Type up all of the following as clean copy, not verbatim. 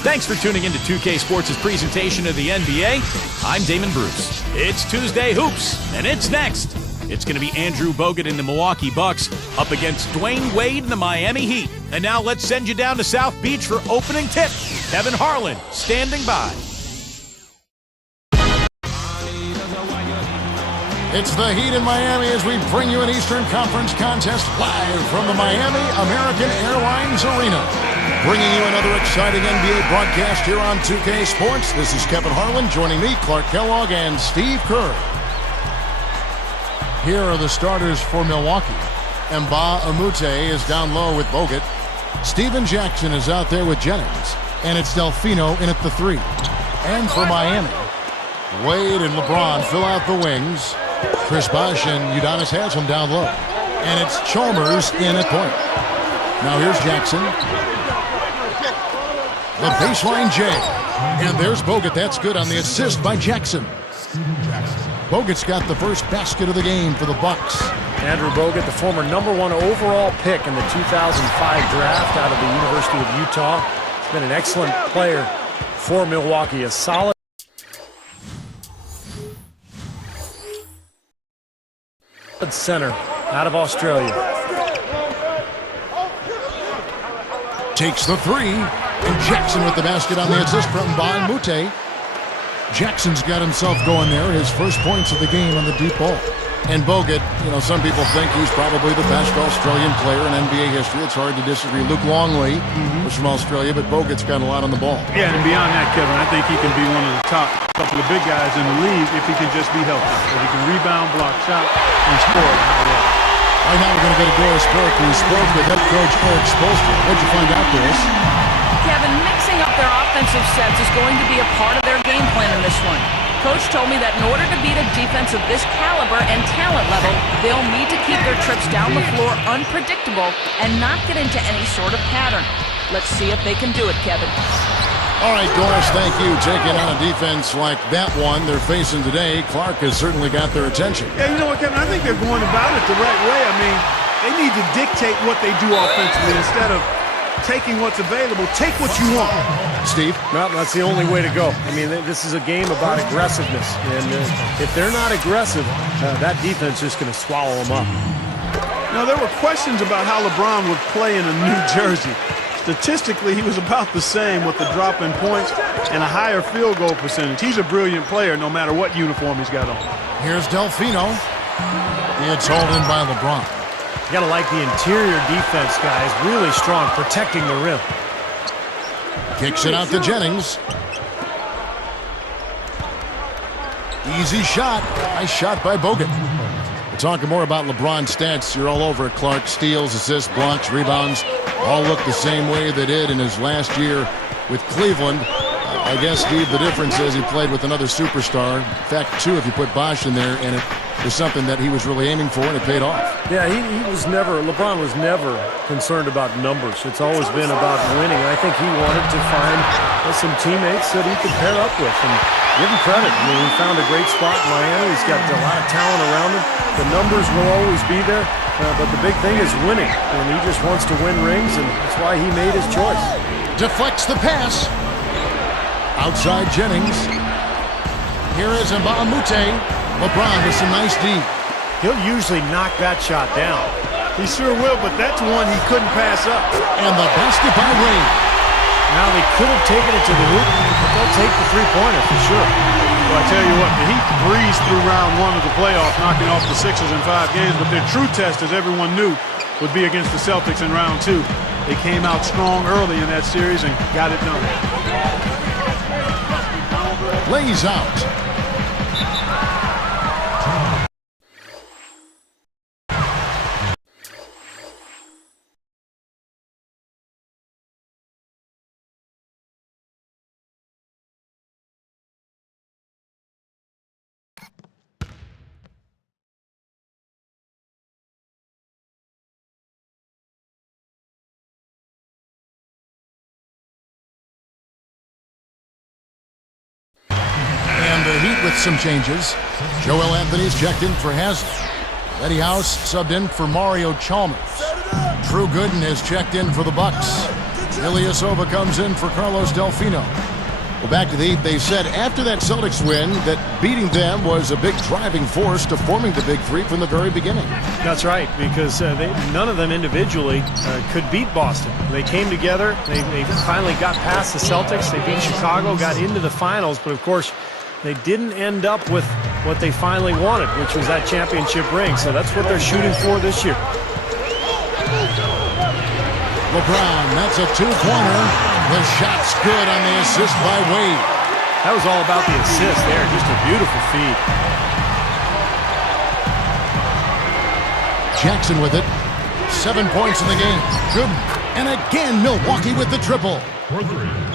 Thanks for tuning in to 2K Sports' presentation of the NBA. I'm Damon Bruce. It's Tuesday Hoops, and it's next. It's going to be Andrew Bogut in the Milwaukee Bucks up against Dwayne Wade in the Miami Heat. And now let's send you down to South Beach for opening tip. Kevin Harlan standing by. It's the Heat in Miami as we bring you an Eastern Conference contest live from the Miami American Airlines Arena. Bringing you another exciting NBA broadcast here on 2K Sports. This is Kevin Harlan, joining me, Clark Kellogg, and Steve Kerr. Here are the starters for Milwaukee. Mbah a Moute is down low with Bogut. Steven Jackson is out there with Jennings. And it's Delfino in at the 3. And for Miami, Wade and LeBron fill out the wings. Chris Bosh and Udonis Haslem down low. And it's Chalmers in at point. Now here's Jackson. The baseline J. And there's Bogut. That's good on the assist by Jackson. Bogut's got the first basket of the game for the Bucks. Andrew Bogut, the former #1 overall pick in the 2005 draft out of the University of Utah. He's been an excellent player for Milwaukee. A solid center out of Australia. Takes the 3, and Jackson with the basket on the assist from Mbah a Moute. Jackson's got himself going there, his first points of the game on the deep ball. And Bogut, some people think he's probably the best Australian player in NBA history. It's hard to disagree. Luke Longley was from Australia, but Bogut's got a lot on the ball. Yeah, and beyond that, Kevin, I think he can be one of the top couple of big guys in the league if he can just be healthy. If he can rebound, block shot, and score at a high level. Right now we're going to go to Doris Burke, who spoke with head coach Eric Spoelstra. What'd you find out, Doris? Kevin, mixing up their offensive sets is going to be a part of their game plan in this one. Coach told me that in order to beat a defense of this caliber and talent level, they'll need to keep their trips down the floor unpredictable and not get into any sort of pattern. Let's see if they can do it, Kevin. All right, Doris, thank you. Taking on a defense like that one they're facing today, Clark has certainly got their attention. Yeah, you know what, Kevin? I think they're going about it the right way. I mean, they need to dictate what they do offensively instead of taking what's available. Take what you want. Steve? Well, that's the only way to go. I mean, this is a game about aggressiveness. And if they're not aggressive, that defense is just going to swallow them up. Now, there were questions about how LeBron would play in a New Jersey. Statistically, he was about the same with the drop in points and a higher field goal percentage. He's a brilliant player no matter what uniform he's got on. Here's Delfino. It's hauled in by LeBron. You got to like the interior defense, guys. Really strong, protecting the rim. Kicks it out to Jennings. Easy shot. Nice shot by Bogut. We're talking more about LeBron's stats. You're all over it, Clark. Steals, assists, blocks, rebounds. All look the same way they did in his last year with Cleveland. I guess, Steve, the difference is he played with another superstar. In fact, 2 if you put Bosh in there, and it was something that he was really aiming for, and it paid off. Yeah, LeBron was never concerned about numbers. It's always been about winning. And I think he wanted to find some teammates that he could pair up with. And give him credit. I mean, he found a great spot in Miami. He's got a lot of talent around him. The numbers will always be there. But the big thing is winning. And he just wants to win rings, and that's why he made his choice. Deflects the pass. Outside Jennings. Here is Mbah a Moute. LeBron with some nice D. He'll usually knock that shot down. He sure will, but that's one he couldn't pass up. And the basket by Wade. Now they could have taken it to the hoop, but they'll take the three-pointer for sure. Well, I tell you what, the Heat breezed through round 1 of the playoffs, knocking off the Sixers in 5 games, but their true test, as everyone knew, would be against the Celtics in round 2. They came out strong early in that series and got it done. Lays out. And the Heat with some changes. Joel Anthony's checked in for Haslem. Eddie House subbed in for Mario Chalmers. Drew Gooden has checked in for the Bucks. Ilyasova comes in for Carlos Delfino. Well, back to the Heat, they said after that Celtics win that beating them was a big driving force to forming the Big Three from the very beginning. That's right, because none of them individually could beat Boston. They came together. They finally got past the Celtics. They beat Chicago, got into the finals, but of course they didn't end up with what they finally wanted, which was that championship ring. So that's what they're shooting for this year. LeBron, that's a two-pointer. The shot's good on the assist by Wade. That was all about the assist there. Just a beautiful feed. Jackson with it. 7 points in the game. Good. And again, Milwaukee with the triple.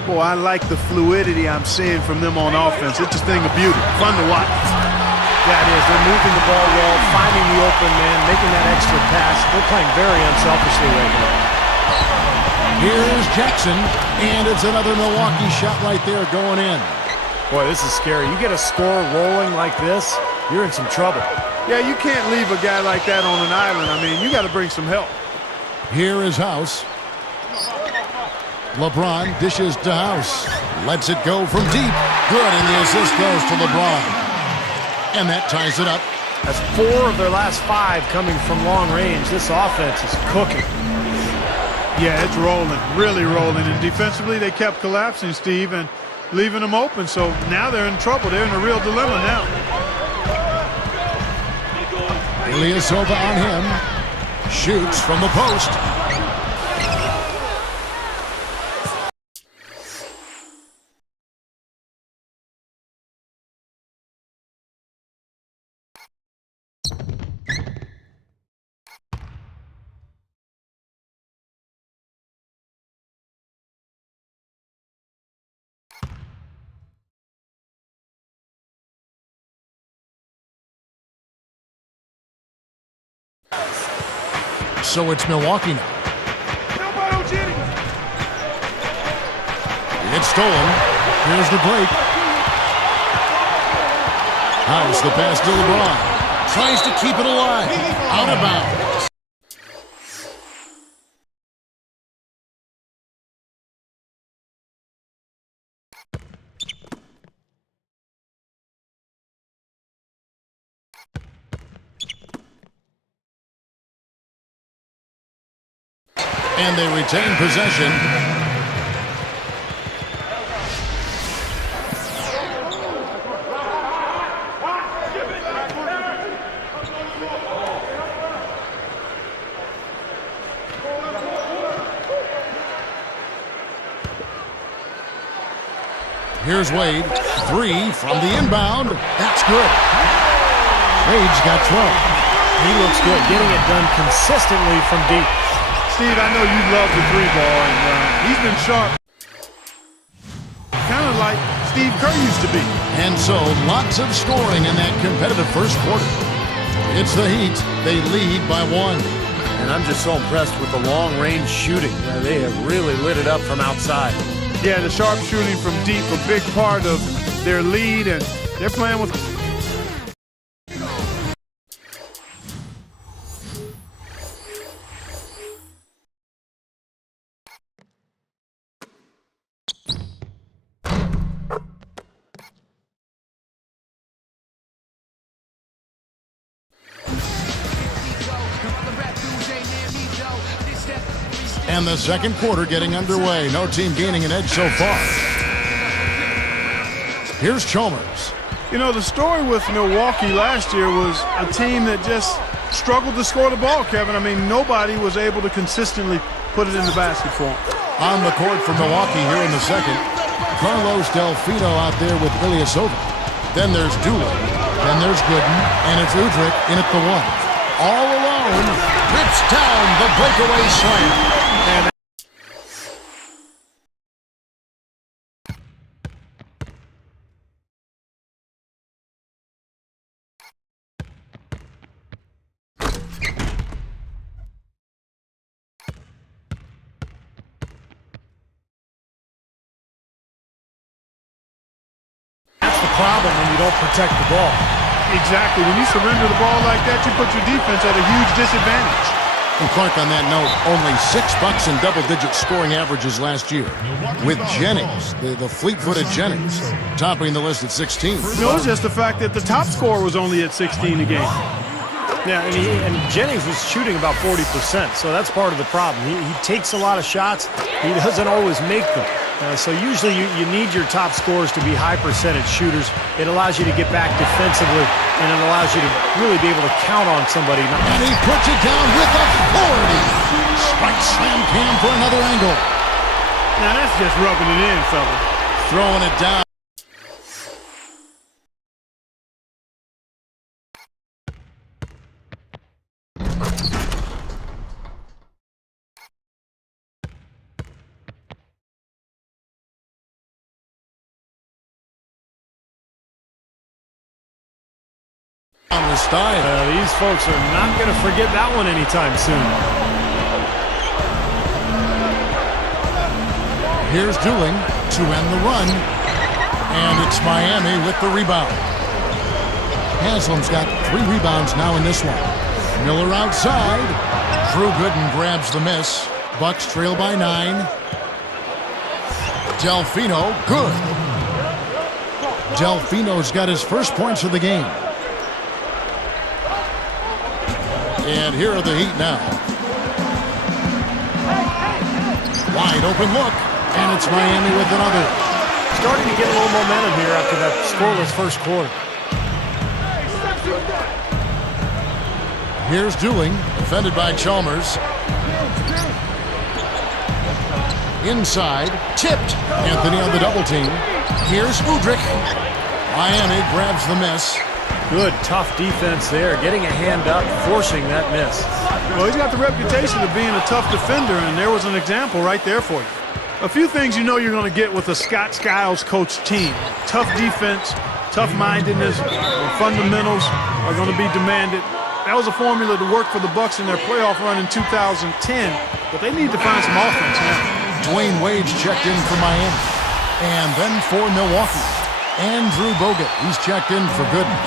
Boy, I like the fluidity I'm seeing from them on offense. It's a thing of beauty. Fun to watch. Yeah, it is. They're moving the ball well, finding the open man, making that extra pass. They're playing very unselfishly right now. Here's Jackson, and it's another Milwaukee shot right there going in. Boy, this is scary. You get a score rolling like this, you're in some trouble. Yeah, you can't leave a guy like that on an island. I mean, you got to bring some help. Here is House. LeBron dishes to House. Lets it go from deep. Good, and the assist goes to LeBron. And that ties it up. That's 4 of their last 5 coming from long range. This offense is cooking. Yeah, it's rolling, really rolling. And defensively, they kept collapsing, Steve, and leaving them open. So now they're in trouble. They're in a real dilemma now. Ilyasova on him. Shoots from the post. So it's Milwaukee now. It's stolen. Here's the break. House the pass to LeBron. Tries to keep it alive. Out of bounds. And they retain possession. Here's Wade. 3 from the inbound. That's good. Wade's got 12. He looks good, getting it done consistently from deep. Steve, I know you love the 3-ball, and he's been sharp. Kind of like Steve Kerr used to be. And so, lots of scoring in that competitive first quarter. It's the Heat. They lead by 1. And I'm just so impressed with the long-range shooting. They have really lit it up from outside. Yeah, the sharp shooting from deep, a big part of their lead, and they're playing with... And the second quarter getting underway. No team gaining an edge so far. Here's Chalmers. You know, the story with Milwaukee last year was a team that just struggled to score the ball, Kevin. I mean, nobody was able to consistently put it in the basket for them. On the court for Milwaukee here in the second. Carlos Delfino out there with Ilyasova. Then there's Doolin. Then there's Gooden. And it's Udrich in at the 1. All alone. Rips down the breakaway slam. And that's the problem when you don't protect the ball. Exactly. When you surrender the ball like that, you put your defense at a huge disadvantage. And Clark, on that note, only 6 Bucks in double-digit scoring averages last year. With Jennings, the fleet-footed Jennings, topping the list at 16. No, it's just the fact that the top scorer was only at 16 a game. Yeah, and Jennings was shooting about 40%, so that's part of the problem. He takes a lot of shots. He doesn't always make them. So usually you need your top scorers to be high percentage shooters. It allows you to get back defensively, and it allows you to really be able to count on somebody. And he puts it down with authority. Spike slam cam for another angle. Now that's just rubbing it in, fella. Throwing it down. On the style. These folks are not going to forget that one anytime soon. Here's Dooling to end the run. And it's Miami with the rebound. Haslam's got 3 rebounds now in this one. Miller outside. Drew Gooden grabs the miss. Bucks trail by 9. Delfino, good. Delfino's got his first points of the game. And here are the Heat now. Wide open look. And it's Miami with another. Starting to get a little momentum here after that scoreless first quarter. Here's Dooling, defended by Chalmers. Inside, tipped. Anthony on the double team. Here's Udrich. Miami grabs the miss. Good, tough defense there. Getting a hand up, forcing that miss. Well, he's got the reputation of being a tough defender, and there was an example right there for you. A few things you know you're going to get with a Scott Skiles coach team. Tough defense, tough-mindedness, and fundamentals are going to be demanded. That was a formula to work for the Bucks in their playoff run in 2010, but they need to find some offense now. Dwayne Wade's checked in for Miami. And then for Milwaukee, Andrew Bogut. He's checked in for Gooden.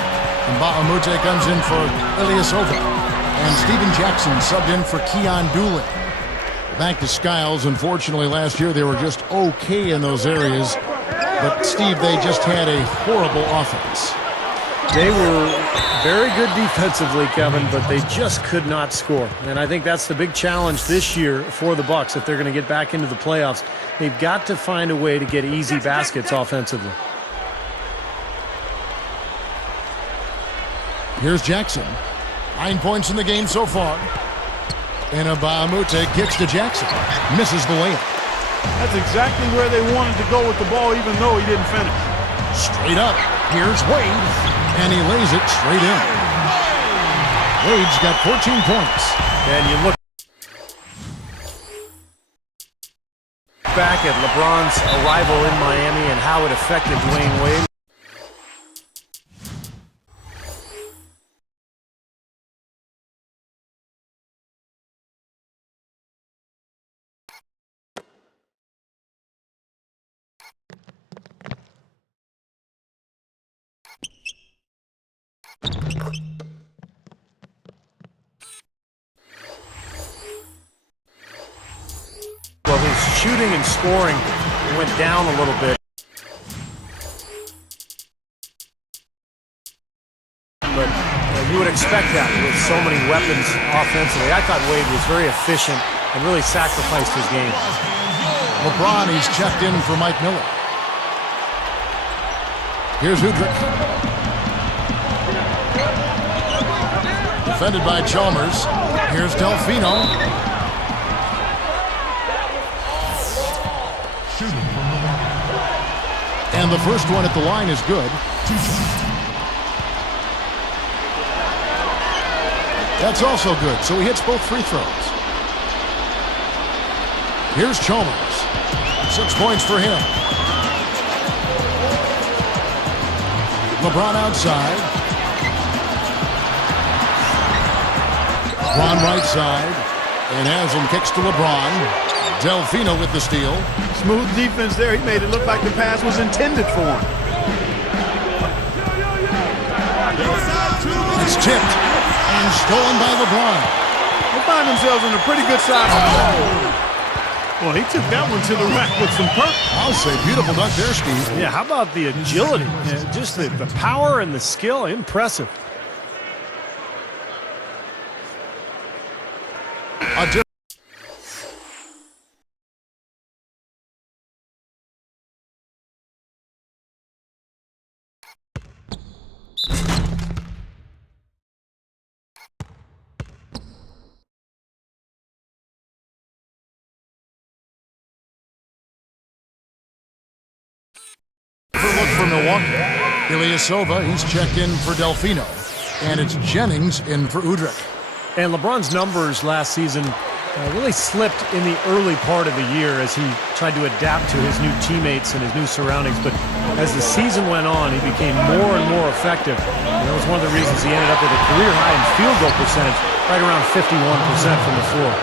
And Bahamute comes in for Ilyasova. And Steven Jackson subbed in for Keon Dooling. Back to Skiles. Unfortunately, last year they were just okay in those areas. But, Steve, they just had a horrible offense. They were very good defensively, Kevin, but they just could not score. And I think that's the big challenge this year for the Bucks if they're going to get back into the playoffs. They've got to find a way to get easy baskets offensively. Here's Jackson. 9 points in the game so far. And Bahamute kicks to Jackson. Misses the layup. That's exactly where they wanted to go with the ball, even though he didn't finish. Straight up. Here's Wade. And he lays it straight in. Wade's got 14 points. And you look back at LeBron's arrival in Miami and how it affected Dwayne Wade. Well, his shooting and scoring went down a little bit. But you would expect that with so many weapons offensively. I thought Wade was very efficient and really sacrificed his game. LeBron, he's checked in for Mike Miller. Here's Udrich. Defended by Chalmers. Here's Delfino. And the first one at the line is good. That's also good, so he hits both free throws. Here's Chalmers. 6 points for him. LeBron outside. LeBron right side. And Haslam kicks to LeBron. Delfino with the steal. Smooth defense there. He made it look like the pass was intended for him. It's tipped and stolen by LeBron. find themselves in a pretty good side. Well, he took that one to the rack with some purpose. I'll say beautiful dunk there, Steve. Yeah, how about the agility? Yeah, just the power and the skill, impressive. Look for Milwaukee. Ilyasova, he's checked in for Delfino. And it's Jennings in for Udrich. And LeBron's numbers last season really slipped in the early part of the year as he tried to adapt to his new teammates and his new surroundings. But as the season went on, he became more and more effective. And that was one of the reasons he ended up with a career high in field goal percentage, right around 51% from the floor.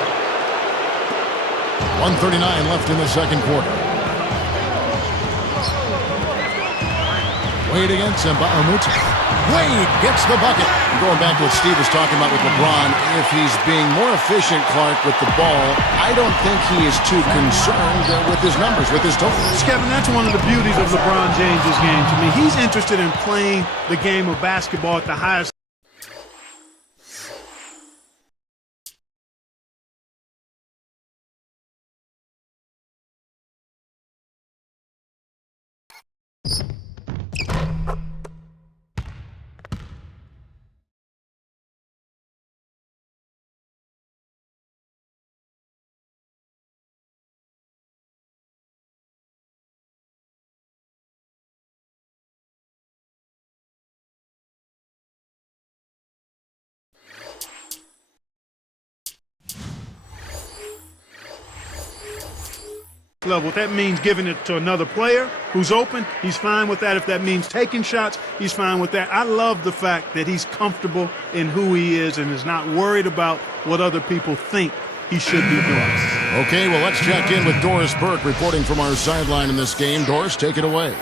1:39 left in the second quarter. Wade against Mbamute. Wade gets the bucket. Going back to what Steve was talking about with LeBron, if he's being more efficient, Clark, with the ball, I don't think he is too concerned with his numbers, with his totals. Kevin, that's one of the beauties of LeBron James' game to me. He's interested in playing the game of basketball at the highest. Level. If that means giving it to another player who's open, he's fine with that. If that means taking shots, he's fine with that. I love the fact that he's comfortable in who he is and is not worried about what other people think he should be doing. Okay, well, let's check in with Doris Burke reporting from our sideline in this game. Doris, take it away.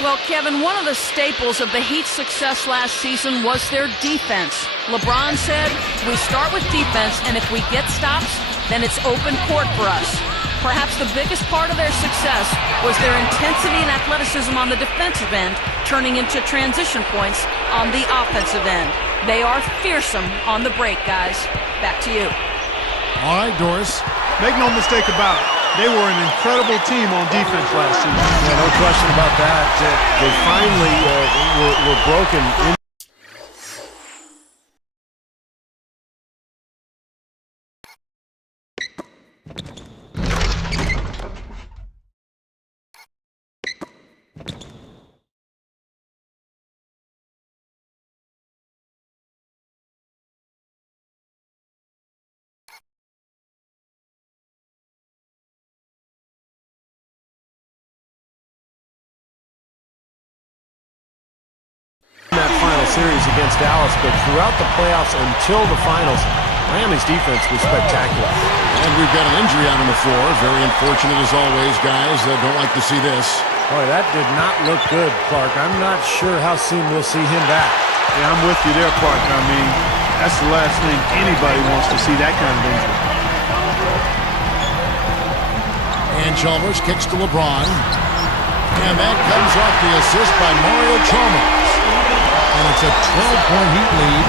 Well, Kevin, one of the staples of the Heat's success last season was their defense. LeBron said, we start with defense, and if we get stops, then it's open court for us. Perhaps the biggest part of their success was their intensity and athleticism on the defensive end, turning into transition points on the offensive end. They are fearsome on the break, guys. Back to you. All right, Doris. Make no mistake about it. They were an incredible team on defense last season. Yeah, no question about that. They finally were broken in. That final series against Dallas, but throughout the playoffs until the finals, Miami's defense was spectacular. And we've got an injury out on the floor. Very unfortunate as always, guys. Don't like to see this. Boy, that did not look good, Clark. I'm not sure how soon we'll see him back. Yeah, I'm with you there, Clark. I mean, that's the last thing anybody wants to see, that kind of injury. And Chalmers kicks to LeBron. And that comes off the assist by Mario Chalmers. And it's a 12-point Heat lead.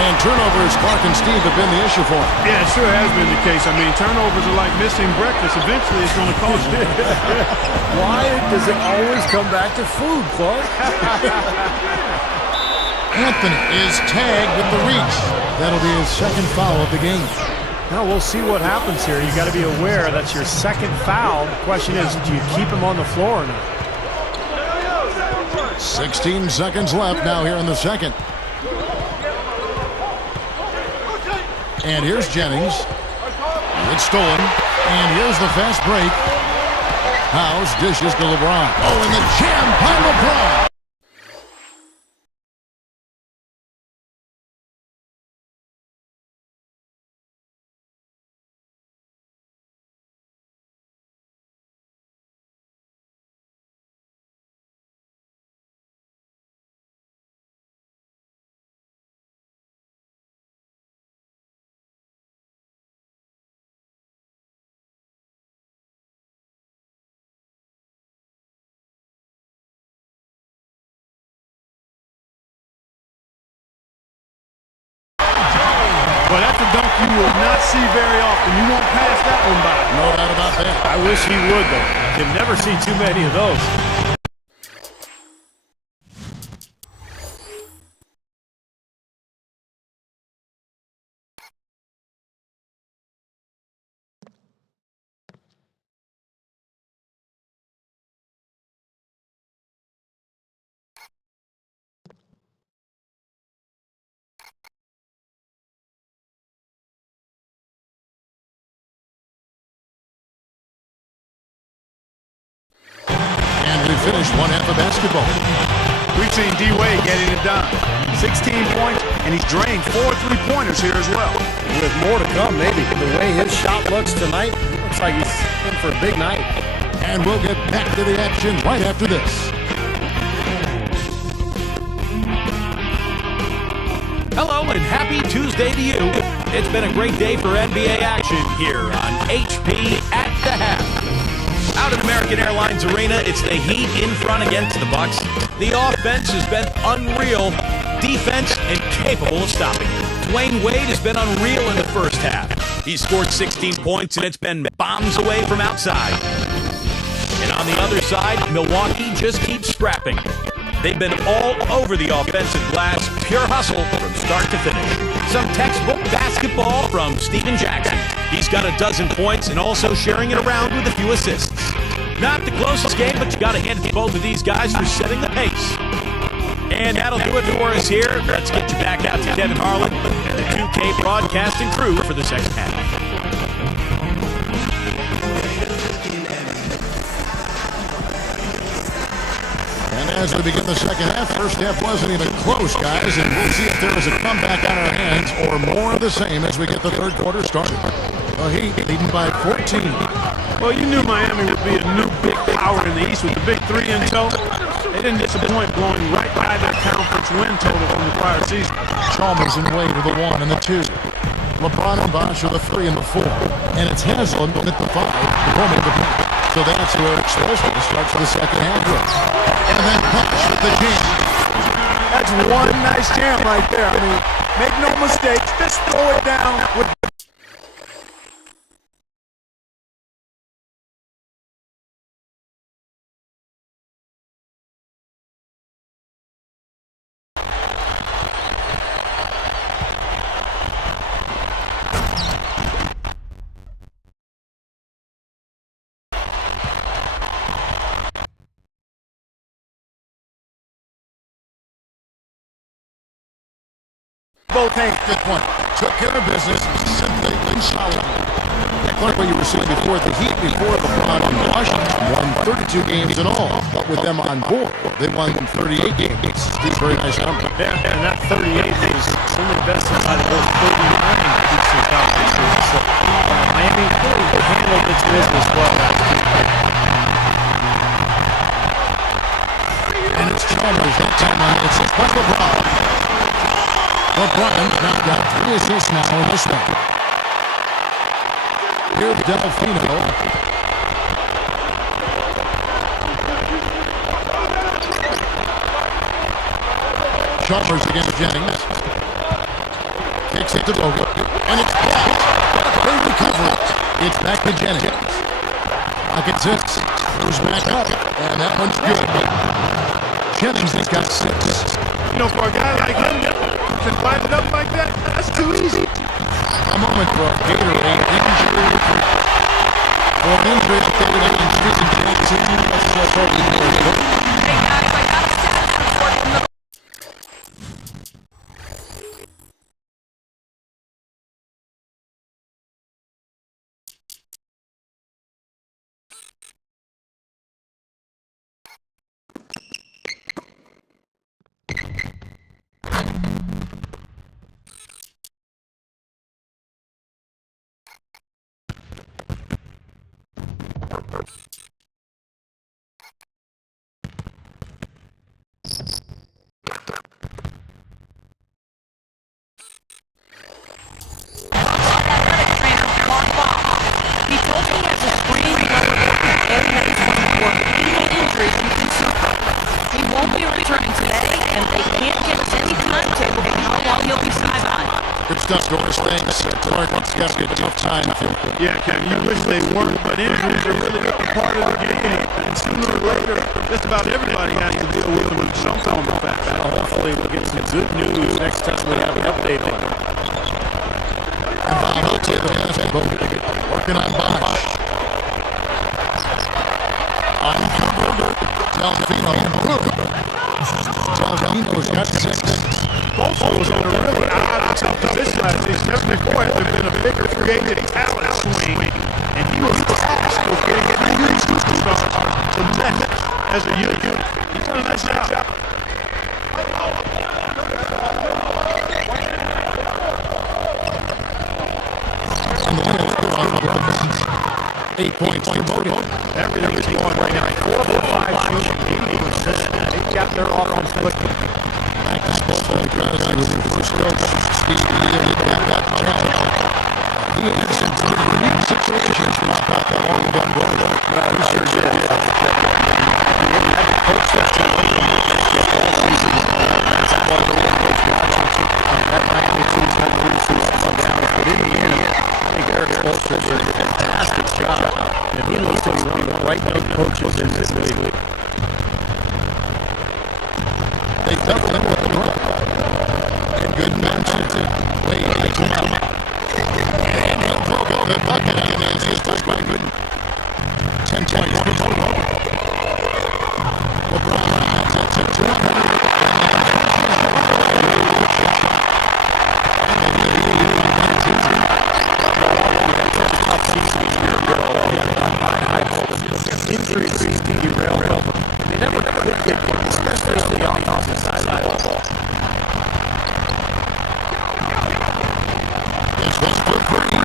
And turnovers, Clark and Steve, have been the issue for him. Yeah, it sure has been the case. I mean, turnovers are like missing breakfast. Eventually, it's going to cost you. Why does it always come back to food, Clark? Anthony is tagged with the reach. That'll be his second foul of the game. Now we'll see what happens here. You got to be aware that's your second foul. The question is, do you keep him on the floor or not? 16 seconds left now here in the second. And here's Jennings. It's stolen. And here's the fast break. House dishes to LeBron. Oh, and the jam by LeBron. Well, that's a dunk you will not see very often. You won't pass that one by. No doubt about that. I wish he would, though. You can never see too many of those. And we finished one half of basketball. We've seen D-Wade getting it done. 16 points, and he's drained 4 3-pointers here as well. With more to come, maybe. The way his shot looks tonight, looks like he's in for a big night. And we'll get back to the action right after this. Hello and happy Tuesday to you. It's been a great day for NBA action here on HP at the Half. Out at American Airlines Arena, it's the Heat in front against the Bucks. The offense has been unreal, defense incapable of stopping it. Dwayne Wade has been unreal in the first half. He scored 16 points and it's been bombs away from outside. And on the other side, Milwaukee just keeps scrapping. They've been all over the offensive glass, pure hustle from start to finish. Some textbook basketball from Steven Jackson. He's got a dozen points and also sharing it around with a few assists. Not the closest game, but you got to hand it to both of these guys for setting the pace. And that'll do it for us here. Let's get you back out to Kevin Harlan and the 2K broadcasting crew for the second half. As we begin the second half, first half wasn't even close, guys, and we'll see if there is a comeback on our hands or more of the same as we get the third quarter started. The Heat leading by 14. Well, you knew Miami would be a new big power in the East with the big three in tow. They didn't disappoint, blowing right by their conference win total from the prior season. Chalmers and Wade are the 1 and the 2. LeBron and Bosh are the 3 and the 4. And it's Haslam at the 5, roaming the paint. So that's where Explosive starts the second half with. And then Bosh with the jam. That's one nice jam right there. I mean, make no mistake, just throw it down with both hands. Good point. Took care of business simply and solidly. Like what you were saying before, the Heat before LeBron and Washington won 32 games in all, but with them on board, they won 38 games. These very nice numbers. Yeah, and that 38 was only best inside of those 39 Eastern Conference series. So Miami really handled its business well last year. And it's Chalmers that time on the assist by LeBron. LeBron now got 3 assists now in this one. Here's Delfino. Chalmers against Jennings. Kicks it to Bogut. And it's blocked. Great recovery. It's back to Jennings. Pocket 6. Goes back up. And that one's good. Jennings has got 6. You know, for a guy like him, to light it up like that, that's too easy. A moment for a Gatorade injury. For an injury update on Steven Jackson. That's totally normal. Hey guys, I got a status report from the stuff Doris thinks Clark and Steph get a tough time. Yeah, Kevin, you wish they weren't, but injuries are really a part of the game. And sooner or later, just about everybody has to deal with them in some form of fashion. Hopefully we'll get some good news next time we have an update on them. And Bob out to the basketball. Working on Bosch. On Delfino's got 6. Bosa was in a really odd tough position last season. Never before has there been a bigger creative talent swing. And he was tasked with getting a new superstar to mesh as a unit. He's done a nice job. 8 points for Bogut. Everything is going right now. 4 for 5 shooting, 80%. They've got their offense clicking. Back to Spokane because he was the first coach. Steve Lee got that talent. He had some pretty unique situations about that long gun going on. Well, he sure did. He had to coach that team all season. That's one of the one coach watching. That Miami team's had to lose some up and down. But in the end, I think Eric Spoelstra did a fantastic job. And he looks to be one of the right young coaches in this league. They took him with the run. And good mention to Wade. They come out. And he'll broke up the bucket on his first one. 10 points for Bogut. LeBron that's a 200. Injuries derail them. They never could get one, especially on the offensive side of the ball. This was for free.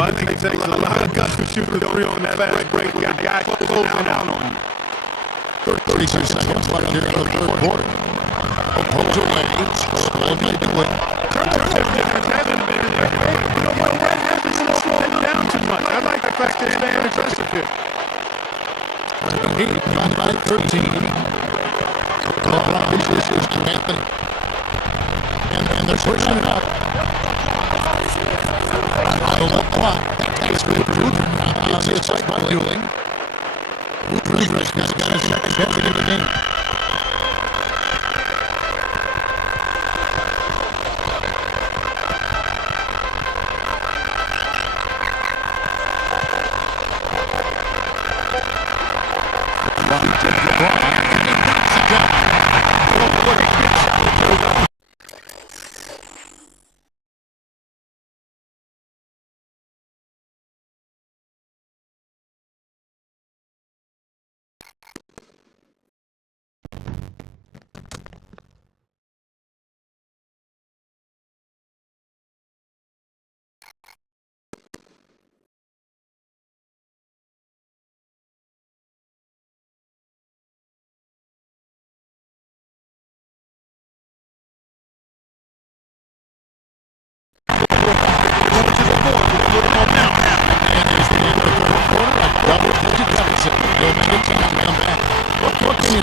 I think it takes a lot of guts to shoot a three on that fast break. We got guys closing out on you. 32 seconds left here in the third quarter. Pulls away. Slowed by Dillon. Slow them down too much. I like the fact they're staying aggressive here. 8 by 13. LeBron is to Anthony. And they're pushing it up. On the clock. That's good. On the side by Dillon. Woodruff's got his second basket in the game.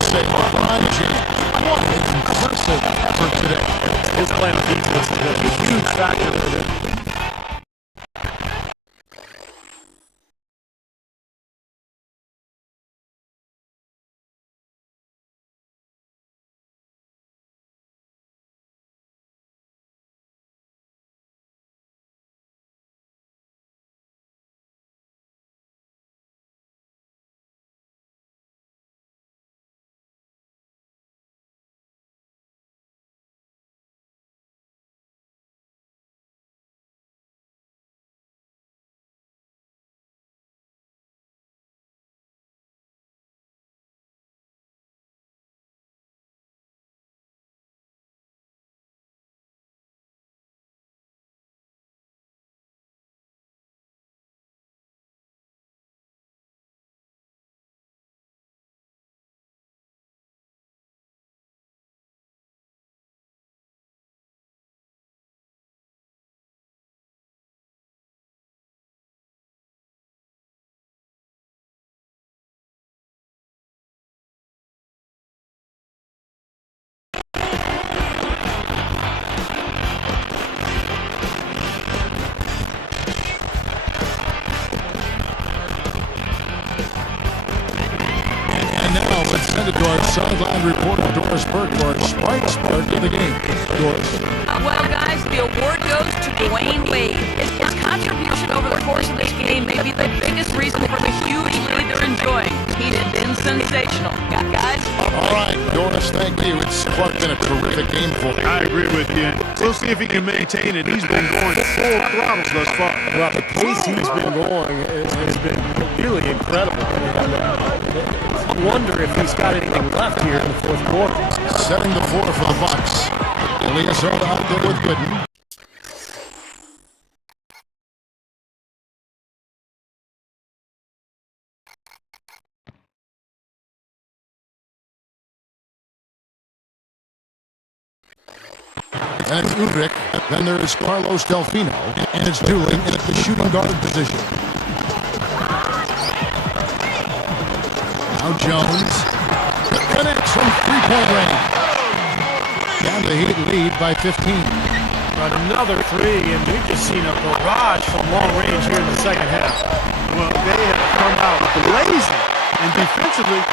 say LeBron James. What an impressive effort today. His plan of defense is going to be a huge factor for them. And now let's send it to our sideline reporter, Doris Burke, for our Spark of the game. Doris. Well, guys, the award goes to Dwayne Wade. His contribution over the course of this game may be the biggest reason for the huge lead they're enjoying. He has been sensational. Guys? All right, Doris, thank you. It's Clark been a terrific game for you. I agree with you. We'll see if he can maintain it. He's been going full throttle thus far. Well, the pace he's been going has been really incredible. And, I wonder if he's got anything left here in the fourth quarter. Setting the floor for the Bucks. Ilyasova out there with Gooden. And it's Udrich. Then there is Carlos Delfino. And it's Dooling at the shooting guard position. Now Jones connects from three-point range. Down the Heat lead by 15. Another three, and we've just seen a barrage from long range here in the second half. Well, they have come out blazing, and defensively,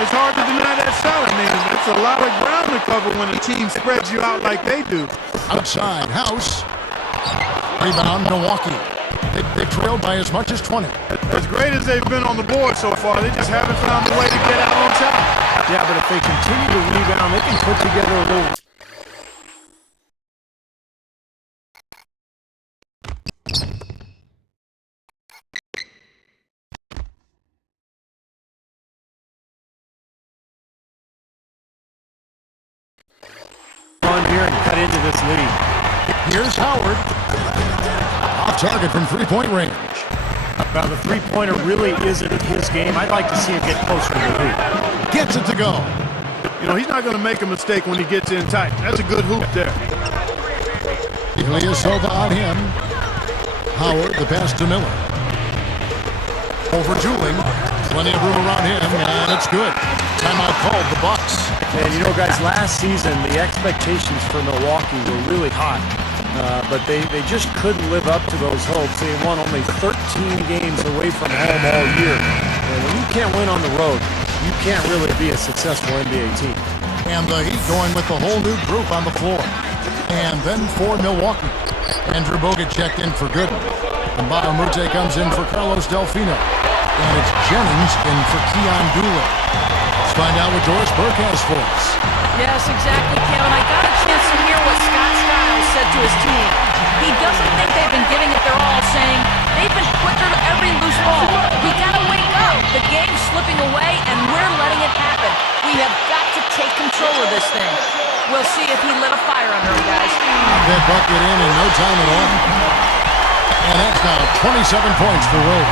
it's hard to deny that shot. I mean, it's a lot of ground to cover when a team spreads you out like they do. Outside, House. Rebound, Milwaukee. They trailed by as much as 20. As great as they've been on the board so far, they just haven't found a way to get out on top. Yeah, but if they continue to rebound, they can put together a little... on here and cut into this lead. Here's Howard. Off target from three-point range. Well, the three-pointer really isn't his game. I'd like to see him get closer to the hoop. Gets it to go. You know, he's not going to make a mistake when he gets in tight. That's a good hoop there. Ilyasova on him. Howard, the pass to Miller. Over Dooling. Plenty of room around him, and it's good. Timeout called, the Bucks. And you know, guys, last season, the expectations for Milwaukee were really high. But they just couldn't live up to those hopes. They won only 13 games away from home all year. And when you can't win on the road, you can't really be a successful NBA team. And the Heat going with the whole new group on the floor. And then for Milwaukee, Andrew Bogut checked in for Gooden. And Bahamute comes in for Carlos Delfino. And it's Jennings in for Keon Dooling. Let's find out what Doris Burke has for us. Yes, exactly, Kevin. I got a chance to hear what Scott Skiles said to his team. He doesn't think they've been giving it their all, saying they've been quicker to every loose ball. We gotta wake up. The game's slipping away, and we're letting it happen. We have got to take control of this thing. We'll see if he lit a fire under him, guys. That bucket in no time at all. And that's now 27 points for Rowe.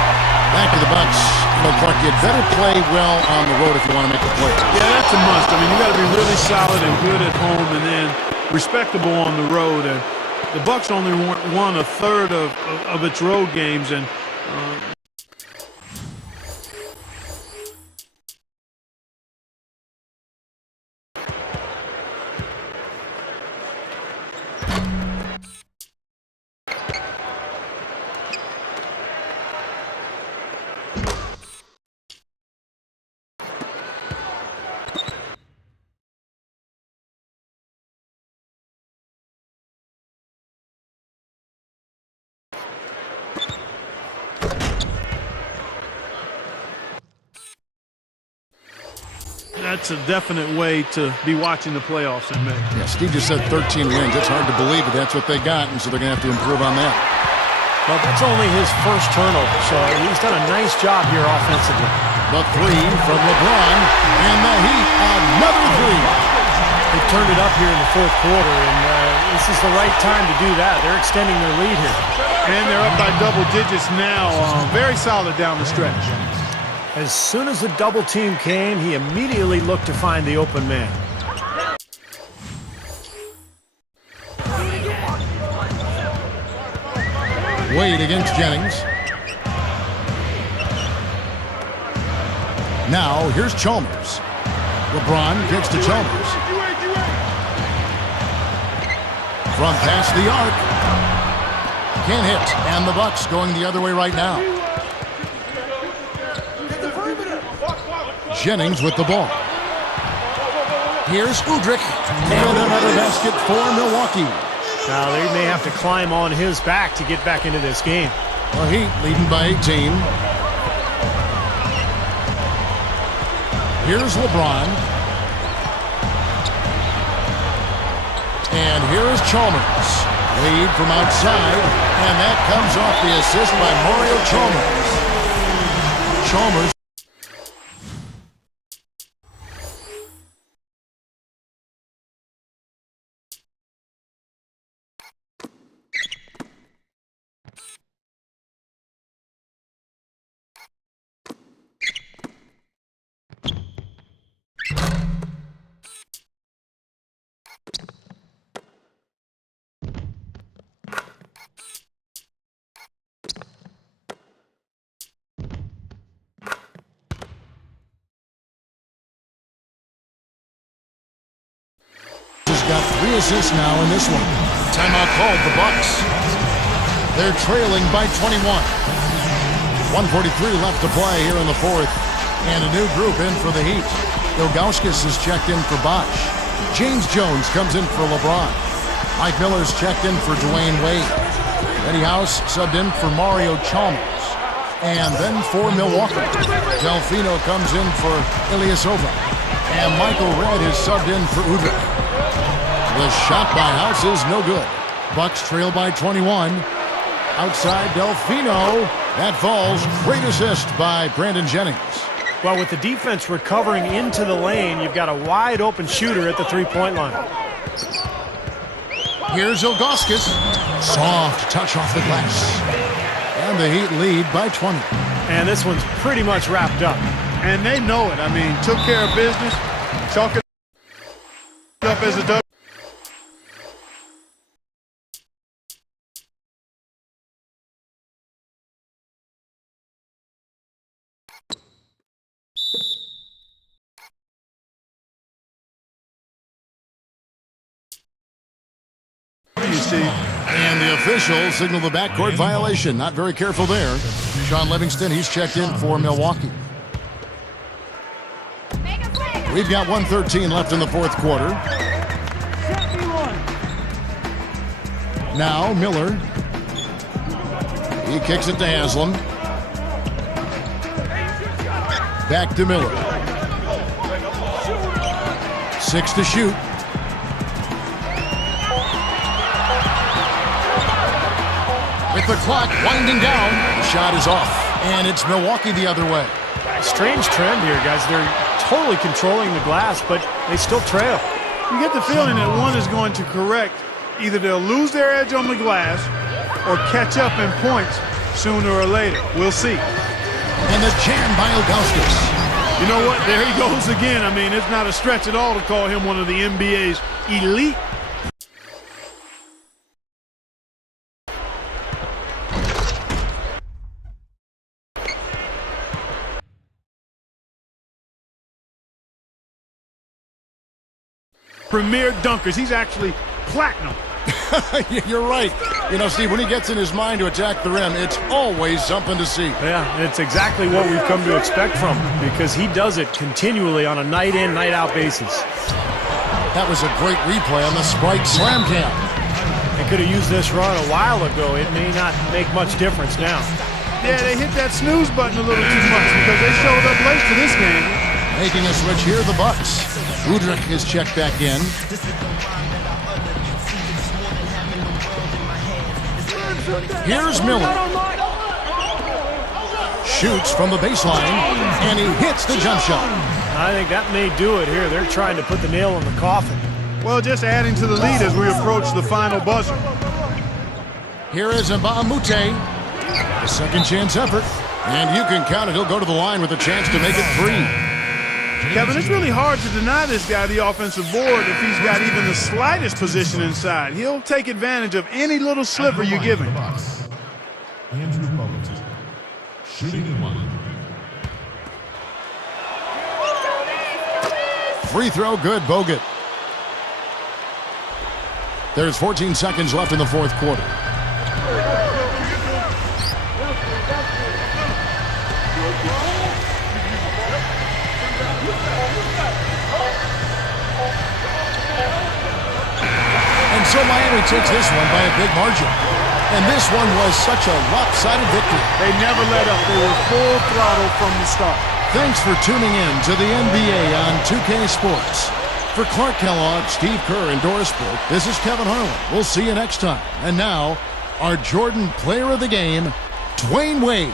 Back to the Bucks. Look, Clark, you'd better play well on the road if you want to make the play. Yeah, that's a must. I mean, you got to be really solid and good at home, and then respectable on the road. And the Bucks only won a third of its road games, and That's a definite way to be watching the playoffs in May. Yeah, Steve just said 13 wins. It's hard to believe, but that's what they got, and so they're going to have to improve on that. Well, that's only his first turnover, so he's done a nice job here offensively. The three from LeBron, and the Heat, another three. They turned it up here in the fourth quarter, and this is the right time to do that. They're extending their lead here. And they're up by double digits now. Very solid down the stretch. As soon as the double team came, he immediately looked to find the open man. Wade against Jennings. Now, here's Chalmers. LeBron gets to Chalmers. From past the arc. Can't hit. And the Bucks going the other way right now. Jennings with the ball. Here's Udrich. And another basket for Milwaukee. Now, they may have to climb on his back to get back into this game. The Heat leading by 18. Here's LeBron. And here is Chalmers. Wade from outside. And that comes off the assist by Mario Chalmers. Chalmers. Got 3 assists now in this one. Timeout called, the Bucks. They're trailing by 21. 1:43 left to play here in the fourth. And a new group in for the Heat. Ilgauskas is checked in for Bosh. James Jones comes in for LeBron. Mike Miller's checked in for Dwayne Wade. Eddie House subbed in for Mario Chalmers. And then for Milwaukee, Delfino comes in for Ilyasova. And Michael Redd is subbed in for Udrich. The shot by House is no good. Bucks trail by 21. Outside Delfino. That falls. Great assist by Brandon Jennings. Well, with the defense recovering into the lane, you've got a wide open shooter at the three-point line. Here's Ilgauskas. Soft touch off the glass. And the Heat lead by 20. And this one's pretty much wrapped up. And they know it. I mean, took care of business. Chalk it up as a W. And the officials signal the backcourt violation. Not very careful there. Sean Livingston, he's checked in for Milwaukee. We've got 1:13 left in the fourth quarter. Now Miller. He kicks it to Haslam. Back to Miller. 6 to shoot. With the clock winding down, the shot is off. And it's Milwaukee the other way. Strange trend here, guys. They're totally controlling the glass, but they still trail. You get the feeling that one is going to correct. Either they'll lose their edge on the glass or catch up in points sooner or later. We'll see. And the jam by Ilgauskas. You know what? There he goes again. I mean, it's not a stretch at all to call him one of the NBA's elite. Premier dunkers. He's actually platinum. You're right. You know, Steve, when he gets in his mind to attack the rim, it's always something to see. Yeah, it's exactly what we've come to expect from him because he does it continually on a night-in, night-out basis. That was a great replay on the Sprite Slam Cam. They could have used this run a while ago. It may not make much difference now. Yeah, they hit that snooze button a little too much because they showed up late to this game. Making a switch here, the Bucks. Udrich is checked back in. Here's Miller. Shoots from the baseline, and he hits the jump shot. I think that may do it here. They're trying to put the nail in the coffin. Well, just adding to the lead as we approach the final buzzer. Here is Mbamute. A second chance effort. And you can count it. He'll go to the line with a chance to make it 3. Kevin, it's really hard to deny this guy the offensive board if he's got even the slightest position inside. He'll take advantage of any little sliver you give him. Andrew Bogut, shooting one. Free throw good, Bogut. There's 14 seconds left in the fourth quarter. And so Miami takes this one by a big margin. And this one was such a lopsided victory. They never let up. They were full throttle from the start. Thanks for tuning in to the NBA on 2K Sports. For Clark Kellogg, Steve Kerr, and Doris Burke, this is Kevin Harlan. We'll see you next time. And now, our Jordan Player of the Game, Dwayne Wade.